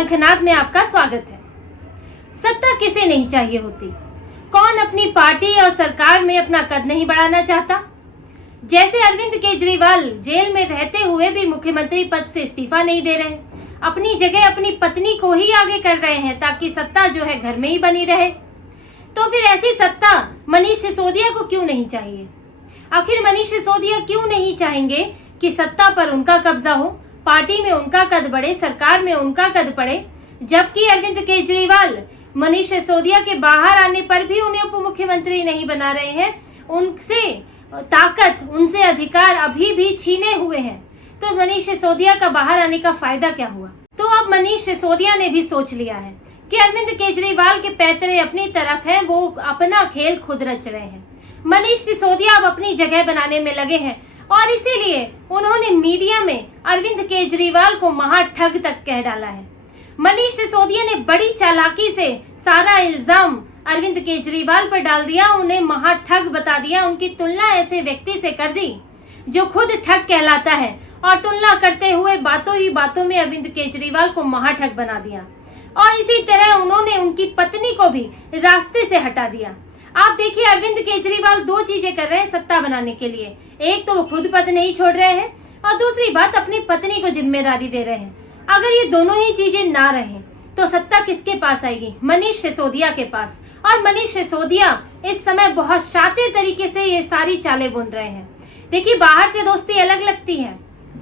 शंखनाद में आपका स्वागत है। सत्ता किसे नहीं चाहिए होती? कौन अपनी पार्टी और सरकार में अपना कद नहीं बढ़ाना चाहता? जैसे अरविंद केजरीवाल जेल में रहते हुए भी मुख्यमंत्री पद से इस्तीफा नहीं दे रहे, अपनी जगह अपनी पत्नी को ही आगे कर रहे हैं ताकि सत्ता जो है घर में ही बनी रहे। तो फिर ऐसी सत्ता मनीष सिसोदिया को क्यों नहीं चाहिए? आखिर मनीष सिसोदिया क्यों नहीं चाहेंगे कि सत्ता पर उनका कब्जा हो, पार्टी में उनका कद बढ़े, सरकार में उनका कद बढ़े, जबकि अरविंद केजरीवाल मनीष सिसोदिया के बाहर आने पर भी उन्हें उप मुख्यमंत्री नहीं बना रहे हैं, उनसे ताकत, उनसे अधिकार अभी भी छीने हुए हैं। तो मनीष सिसोदिया का बाहर आने का फायदा क्या हुआ? तो अब मनीष सिसोदिया ने भी सोच लिया है कि अरविंद केजरीवाल के पैतरे अपनी तरफ हैं, वो अपना खेल खुद रच रहे हैं। मनीष सिसोदिया अब अपनी जगह बनाने में लगे हैं और इसीलिए उन्होंने मीडिया में अरविंद केजरीवाल को महाठग तक कह डाला है। मनीष सिसोदिया ने बड़ी चालाकी से सारा इल्जाम अरविंद केजरीवाल पर डाल दिया, उन्हें महाठग बता दिया, उनकी तुलना ऐसे व्यक्ति से कर दी जो खुद ठग कहलाता है और तुलना करते हुए बातों ही बातों में अरविंद केजरीवाल को महाठग बना दिया। और इसी तरह उन्होंने उनकी पत्नी को भी रास्ते से हटा दिया। आप देखिए, अरविंद केजरीवाल दो चीजें कर रहे हैं सत्ता बनाने के लिए। एक तो वो खुद पद नहीं छोड़ रहे हैं और दूसरी बात अपनी पत्नी को जिम्मेदारी दे रहे हैं। अगर ये दोनों ही चीजें ना रहें तो सत्ता किसके पास आएगी? मनीष सिसोदिया के पास। और मनीष सिसोदिया इस समय बहुत शातिर तरीके से ये सारी चालें बुन रहे हैं। देखिए, बाहर से दोस्ती अलग लगती है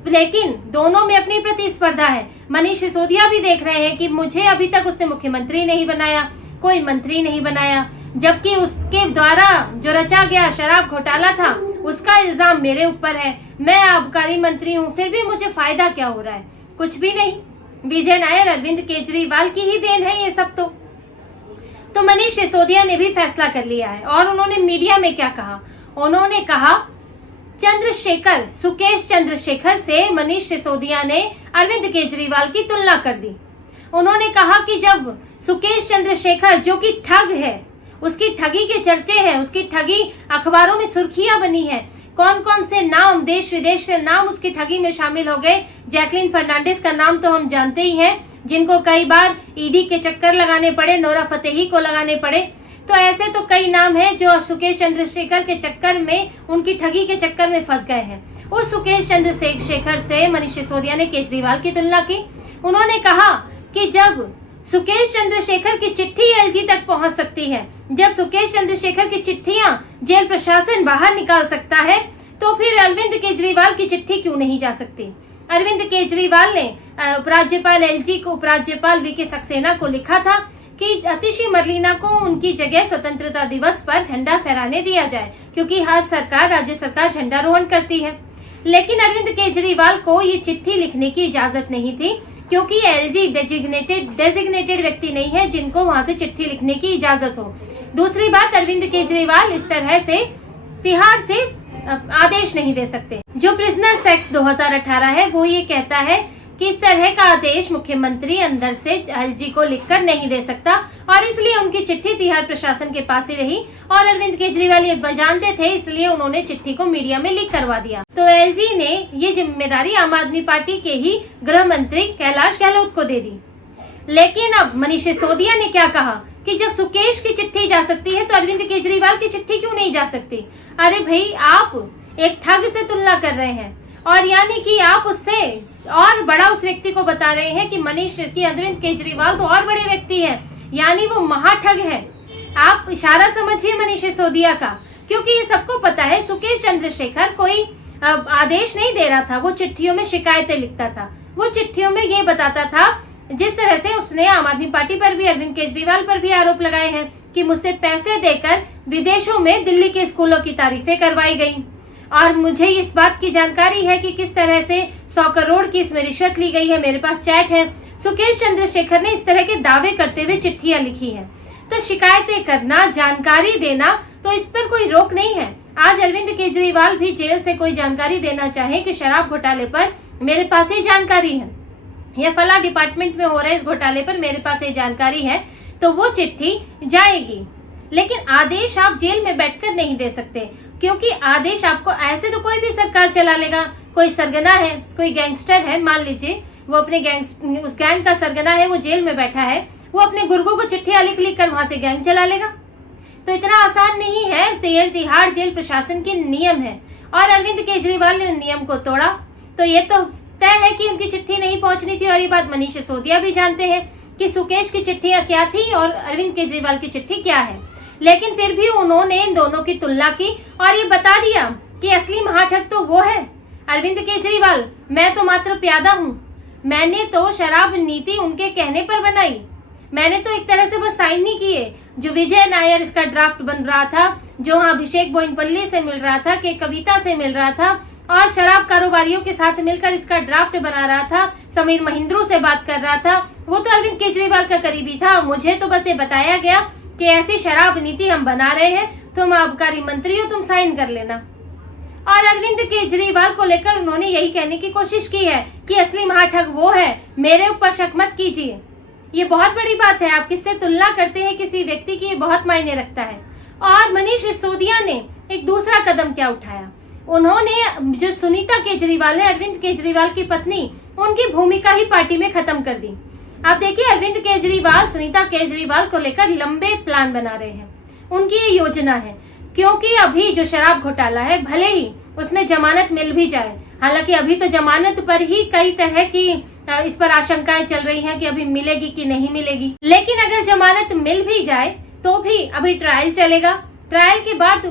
लेकिन दोनों में अपनी प्रतिस्पर्धा है। मनीष सिसोदिया भी देख रहे हैं कि मुझे अभी तक उसने मुख्यमंत्री नहीं बनाया, कोई मंत्री नहीं बनाया, जबकि उसके द्वारा जो रचा गया शराब घोटाला था उसका इल्जाम मेरे ऊपर है। मैं आबकारी मंत्री हूँ, फिर भी मुझे फायदा क्या हो रहा है? कुछ भी नहीं। विजय नायर, अरविंद केजरीवाल की ही देन है ये सब। तो मनीष सिसोदिया ने भी फैसला कर लिया है और उन्होंने मीडिया में क्या कहा? उन्होंने कहा सुकेश चंद्रशेखर से मनीष सिसोदिया ने अरविंद केजरीवाल की तुलना कर दी। उन्होंने कहा कि जब सुकेश चंद्रशेखर जो कि ठग है, उसकी ठगी के चर्चे हैं, उसकी ठगी अखबारों में सुर्खियां बनी है, कौन कौन से नाम देश विदेश से नाम उसकी ठगी में शामिल हो गए। जैकलीन फर्नांडिस का नाम तो हम जानते ही हैं, जिनको कई बार ईडी के चक्कर लगाने पड़े, नोरा फतेही को लगाने पड़े। तो ऐसे तो कई नाम हैं जो सुकेश चंद्रशेखर के चक्कर में, उनकी ठगी के चक्कर में फंस गए हैं। उस सुकेश चंद्रशेखर से मनीष सिसोदिया ने केजरीवाल की तुलना की। उन्होंने कहा कि जब सुकेश चंद्रशेखर की चिट्ठी एलजी तक पहुंच सकती है, जब सुकेश चंद्रशेखर की चिट्ठियां जेल प्रशासन बाहर निकाल सकता है, तो फिर अरविंद केजरीवाल की चिट्ठी क्यों नहीं जा सकती? अरविंद केजरीवाल ने उपराज्यपाल एलजी को, उपराज्यपाल वीके सक्सेना को लिखा था कि अतिशी मरलीना को उनकी जगह स्वतंत्रता दिवस पर झंडा फहराने दिया जाए, क्योंकि हर सरकार, राज्य सरकार झंडारोहण करती है। लेकिन अरविंद केजरीवाल को ये चिट्ठी लिखने की इजाजत नहीं थी, क्योंकि एलजी डेजिग्नेटेड व्यक्ति नहीं है जिनको वहां से चिट्ठी लिखने की इजाजत हो। दूसरी बात, अरविंद केजरीवाल इस तरह से तिहाड़ से आदेश नहीं दे सकते। जो प्रिजनर्स एक्ट 2018 है वो ये कहता है कि इस तरह का आदेश मुख्यमंत्री अंदर से एलजी को लिखकर नहीं दे सकता और इसलिए उनकी चिट्ठी तिहाड़ प्रशासन के पास ही रही और अरविंद केजरीवाल ये जानते थे, इसलिए उन्होंने चिट्ठी को मीडिया में लीक करवा दिया। तो एलजी ने ये जिम्मेदारी आम आदमी पार्टी के ही गृह मंत्री कैलाश गहलोत को दे दी। लेकिन अब मनीष सिसोदिया ने क्या कहा कि जब सुकेश की चिट्ठी जा सकती है तो अरविंद केजरीवाल की चिट्ठी क्यों नहीं जा सकती? अरे भाई, आप एक ठग से तुलना कर रहे हैं और यानी कि आप उससे और बड़ा उस व्यक्ति को बता रहे हैं कि अरविंद केजरीवाल तो और बड़े व्यक्ति हैं, यानी वो महाठग है। आप इशारा समझिए मनीष सिसोदिया का, क्योंकि ये सबको पता है सुकेश चंद्रशेखर कोई आदेश नहीं दे रहा था, वो चिट्ठियों में शिकायतें लिखता था। वो चिट्ठियों में ये बताता था, जिस तरह से उसने आम आदमी पार्टी पर भी, अरविंद केजरीवाल पर भी आरोप लगाए हैं कि मुझसे पैसे देकर विदेशों में दिल्ली के स्कूलों की तारीफें करवाई गई और मुझे इस बात की जानकारी है कि किस तरह से 100 करोड़ की इसमें रिश्वत ली गई है, मेरे पास चैट है। सुकेश चंद्रशेखर ने इस तरह के दावे करते हुए चिट्ठियां लिखी हैं। तो शिकायतें करना, जानकारी देना, तो इस पर कोई रोक नहीं है। आज अरविंद केजरीवाल भी जेल से कोई जानकारी देना चाहे कि शराब घोटाले पर मेरे पास ही जानकारी है, या फला डिपार्टमेंट में हो रहे इस घोटाले पर मेरे पास ये जानकारी है, तो वो चिट्ठी जाएगी। लेकिन आदेश आप जेल में बैठकर नहीं दे सकते, क्योंकि आदेश आपको, ऐसे तो कोई भी सरकार चला लेगा। कोई सरगना है, कोई गैंगस्टर है, मान लीजिए वो अपने उस गैंग का सरगना है, वो जेल में बैठा है, वो अपने गुर्गों को चिट्ठियां लिख लिख कर वहां से गैंग चला लेगा? तो इतना आसान नहीं है। तिहाड़ जेल प्रशासन के नियम है और अरविंद केजरीवाल ने उन नियम को तोड़ा। तो ये तो तय है कि उनकी चिट्ठी नहीं पहुंचनी थी और ये बात मनीष सिसोदिया भी जानते हैं कि सुकेश की चिट्ठियां क्या थी और अरविंद केजरीवाल की चिट्ठी क्या है। लेकिन फिर भी उन्होंने इन दोनों की तुलना की और ये बता दिया कि असली महाठग तो वो है अरविंद केजरीवाल, मैं तो मात्र प्यादा हूँ। मैंने तो शराब नीति उनके कहने पर बनाई, मैंने तो एक तरह से बस साइन नहीं किए। जो विजय नायर इसका ड्राफ्ट बन रहा था, जो हाँ अभिषेक बोइनपल्ली से मिल रहा था, के कविता से मिल रहा था और शराब कारोबारियों के साथ मिलकर इसका ड्राफ्ट बना रहा था, समीर महिंद्रू से बात कर रहा था, वो तो अरविंद केजरीवाल का करीबी था। मुझे तो बस ये बताया गया कि ऐसी शराब नीति हम बना रहे हैं, तुम आबकारी मंत्री हो, तुम साइन कर लेना। और अरविंद केजरीवाल को लेकर उन्होंने यही कहने की कोशिश की है कि असली महाठग वो है, मेरे ऊपर शक मत कीजिए। ये बहुत बड़ी बात है, आप किससे तुलना करते हैं किसी व्यक्ति की, ये बहुत मायने रखता है। और मनीष सिसोदिया ने एक दूसरा कदम क्या उठाया, उन्होंने जो सुनीता केजरीवाल है, अरविंद केजरीवाल की पत्नी, उनकी भूमिका ही पार्टी में खत्म कर दी। आप देखिए, अरविंद केजरीवाल सुनीता केजरीवाल को लेकर लंबे प्लान बना रहे हैं। उनकी ये योजना है, क्योंकि अभी जो शराब घोटाला है, भले ही उसमें जमानत मिल भी जाए, हालांकि अभी तो जमानत पर ही कई तरह की इस पर आशंकाएं चल रही हैं कि अभी मिलेगी कि नहीं मिलेगी, लेकिन अगर जमानत मिल भी जाए तो भी अभी ट्रायल चलेगा। ट्रायल के बाद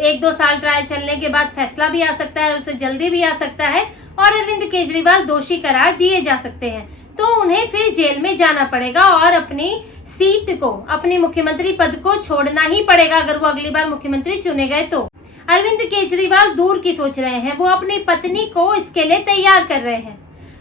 1-2 साल ट्रायल चलने के बाद फैसला भी आ सकता है, उससे जल्दी भी आ सकता है और अरविंद केजरीवाल दोषी करार दिए जा सकते हैं। तो उन्हें फिर जेल में जाना पड़ेगा और अपनी सीट को, अपने मुख्यमंत्री पद को छोड़ना ही पड़ेगा अगर वो अगली बार मुख्यमंत्री चुने गए तो। अरविंद केजरीवाल दूर की सोच रहे हैं, वो अपनी पत्नी को इसके लिए तैयार कर रहे हैं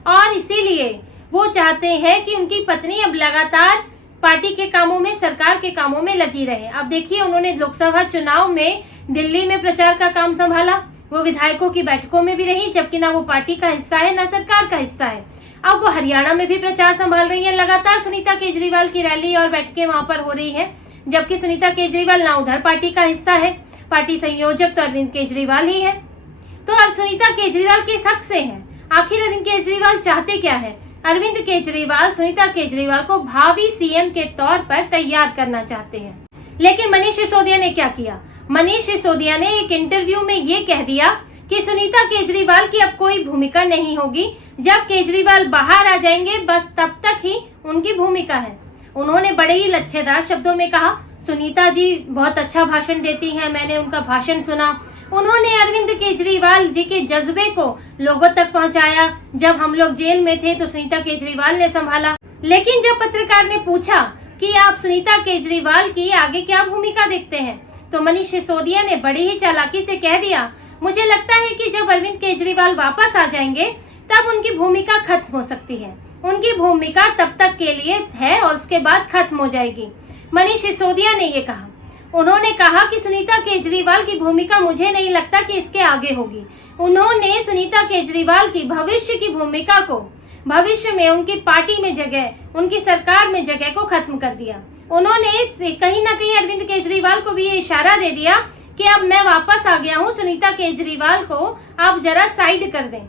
और इसीलिए वो चाहते हैं कि उनकी पत्नी अब लगातार पार्टी के कामों में, सरकार के कामों में लगी रहे। अब देखिए, उन्होंने लोकसभा चुनाव में दिल्ली में प्रचार का काम संभाला, वो विधायकों की बैठकों में भी रही, जबकि ना वो पार्टी का हिस्सा है ना सरकार का हिस्सा है। अब वो हरियाणा में भी प्रचार संभाल रही है, लगातार सुनीता केजरीवाल की रैली और बैठकें वहां पर हो रही है, जबकि सुनीता केजरीवाल ना उधर पार्टी का हिस्सा है, पार्टी संयोजक तो अरविंद केजरीवाल ही है। तो सुनीता केजरीवाल किस हक से है? आखिर अरविंद केजरीवाल चाहते क्या है? अरविंद केजरीवाल सुनीता केजरीवाल को भावी सीएम के तौर पर तैयार करना चाहते हैं। लेकिन मनीष सिसोदिया ने क्या किया? मनीष सिसोदिया ने एक इंटरव्यू में ये कह दिया कि सुनीता केजरीवाल की अब कोई भूमिका नहीं होगी, जब केजरीवाल बाहर आ जाएंगे बस तब तक ही उनकी भूमिका है। उन्होंने बड़े ही लच्छेदार शब्दों में कहा, सुनीता जी बहुत अच्छा भाषण देती हैं, मैंने उनका भाषण सुना। उन्होंने अरविंद केजरीवाल जी के जज्बे को लोगों तक पहुंचाया। जब हम लोग जेल में थे तो सुनीता केजरीवाल ने संभाला, लेकिन जब पत्रकार ने पूछा कि आप सुनीता केजरीवाल की आगे क्या भूमिका देखते हैं, तो मनीष सिसोदिया ने बड़ी ही चालाकी से कह दिया, मुझे लगता है कि जब अरविंद केजरीवाल वापस आ जाएंगे तब उनकी भूमिका खत्म हो सकती है। उनकी भूमिका तब तक के लिए है और उसके बाद खत्म हो जाएगी। मनीष सिसोदिया ने ये कहा। उन्होंने कहा कि सुनीता केजरीवाल की भूमिका मुझे नहीं लगता कि इसके आगे होगी। उन्होंने सुनीता केजरीवाल की भविष्य की भूमिका को, भविष्य में उनकी पार्टी में जगह, उनकी सरकार में जगह को खत्म कर दिया। उन्होंने कहीं ना कहीं अरविंद केजरीवाल को भी ये इशारा दे दिया कि अब मैं वापस आ गया हूँ, सुनीता केजरीवाल को आप जरा साइड कर दें,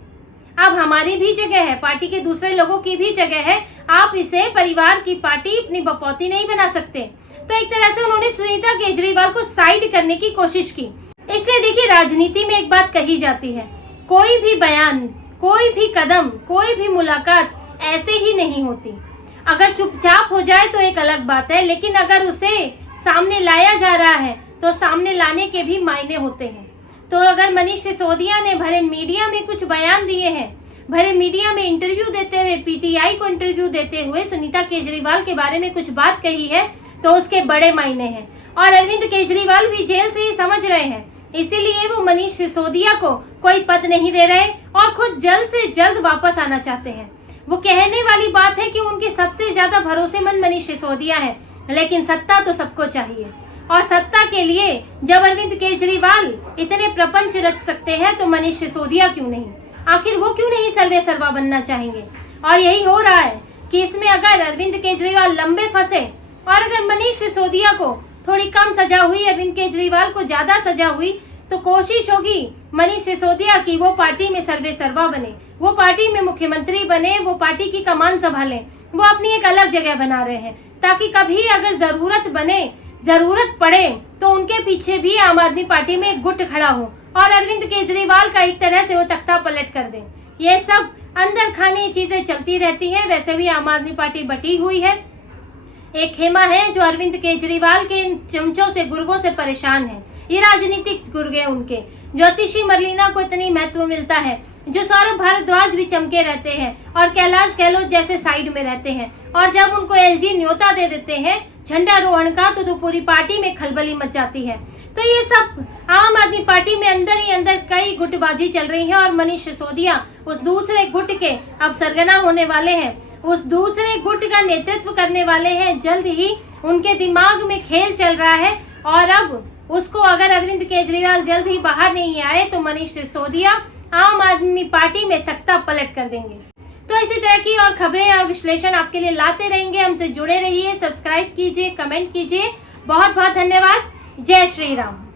अब हमारी भी जगह है, पार्टी के दूसरे लोगों की भी जगह है, आप इसे परिवार की पार्टी अपनी बपौती नहीं बना सकते। तो एक तरह से उन्होंने सुनीता केजरीवाल को साइड करने की कोशिश की। इसलिए देखिए, राजनीति में एक बात कही जाती है, कोई भी बयान, कोई भी कदम, कोई भी मुलाकात ऐसे ही नहीं होती। अगर चुपचाप हो जाए तो एक अलग बात है, लेकिन अगर उसे सामने लाया जा रहा है तो सामने लाने के भी मायने होते हैं। तो अगर मनीष सिसोदिया ने भरे मीडिया में कुछ बयान दिए हैं, भरे मीडिया में इंटरव्यू देते हुए, पीटीआई को इंटरव्यू देते हुए सुनीता केजरीवाल के बारे में कुछ बात कही है, तो उसके बड़े मायने हैं। और अरविंद केजरीवाल भी जेल से ही समझ रहे हैं, इसीलिए वो मनीष सिसोदिया को कोई पद नहीं दे रहे और खुद जल्द से जल्द वापस आना चाहते हैं। वो कहने वाली बात है कि उनके सबसे ज्यादा भरोसेमंद मनीष सिसोदिया है, लेकिन सत्ता तो सबको चाहिए और सत्ता के लिए जब अरविंद केजरीवाल इतने प्रपंच रच सकते हैं तो मनीष सिसोदिया क्यों नहीं? आखिर वो क्यों नहीं सर्वे सर्वा बनना चाहेंगे? और यही हो रहा है कि इसमें अगर अरविंद केजरीवाल लंबे फंसे और अगर मनीष सिसोदिया को थोड़ी कम सजा हुई, अरविंद केजरीवाल को ज्यादा सजा हुई, तो कोशिश होगी मनीष सिसोदिया की वो पार्टी में सर्वे सर्वा बने, वो पार्टी में मुख्यमंत्री बने, वो पार्टी की कमान संभालें। वो अपनी एक अलग जगह बना रहे हैं ताकि कभी अगर जरूरत पड़े तो उनके पीछे भी आम आदमी पार्टी में एक गुट खड़ा हो और अरविंद केजरीवाल का एक तरह से वो तख्ता पलट कर दें। ये सब अंदर खाने चीजें चलती रहती हैं। वैसे भी आम आदमी पार्टी बटी हुई है। एक खेमा है जो अरविंद केजरीवाल के चमचों से, गुर्गों से परेशान है। ये राजनीतिक गुर्गे उनके। ज्योतिषी मरलीना को इतनी महत्व मिलता है, जो सौरभ भारद्वाज भी चमके रहते हैं और कैलाश गहलोत जैसे साइड में रहते हैं, और जब उनको एलजी न्योता दे देते हैं झंडारोहण का तो पूरी पार्टी में खलबली मच जाती है। तो ये सब आम आदमी पार्टी में अंदर ही अंदर कई गुटबाजी चल रही है और मनीष सिसोदिया उस दूसरे गुट के अब सरगना होने वाले हैं, उस दूसरे गुट का नेतृत्व करने वाले हैं। जल्द ही उनके दिमाग में खेल चल रहा है और अब उसको अगर अरविंद केजरीवाल जल्द ही बाहर नहीं आए तो मनीष सिसोदिया आम आदमी पार्टी में तख्ता पलट कर देंगे। तो इसी तरह की और खबरें और विश्लेषण आपके लिए लाते रहेंगे। हमसे जुड़े रहिए, सब्सक्राइब कीजिए, कमेंट कीजिए। बहुत बहुत धन्यवाद। जय श्री राम।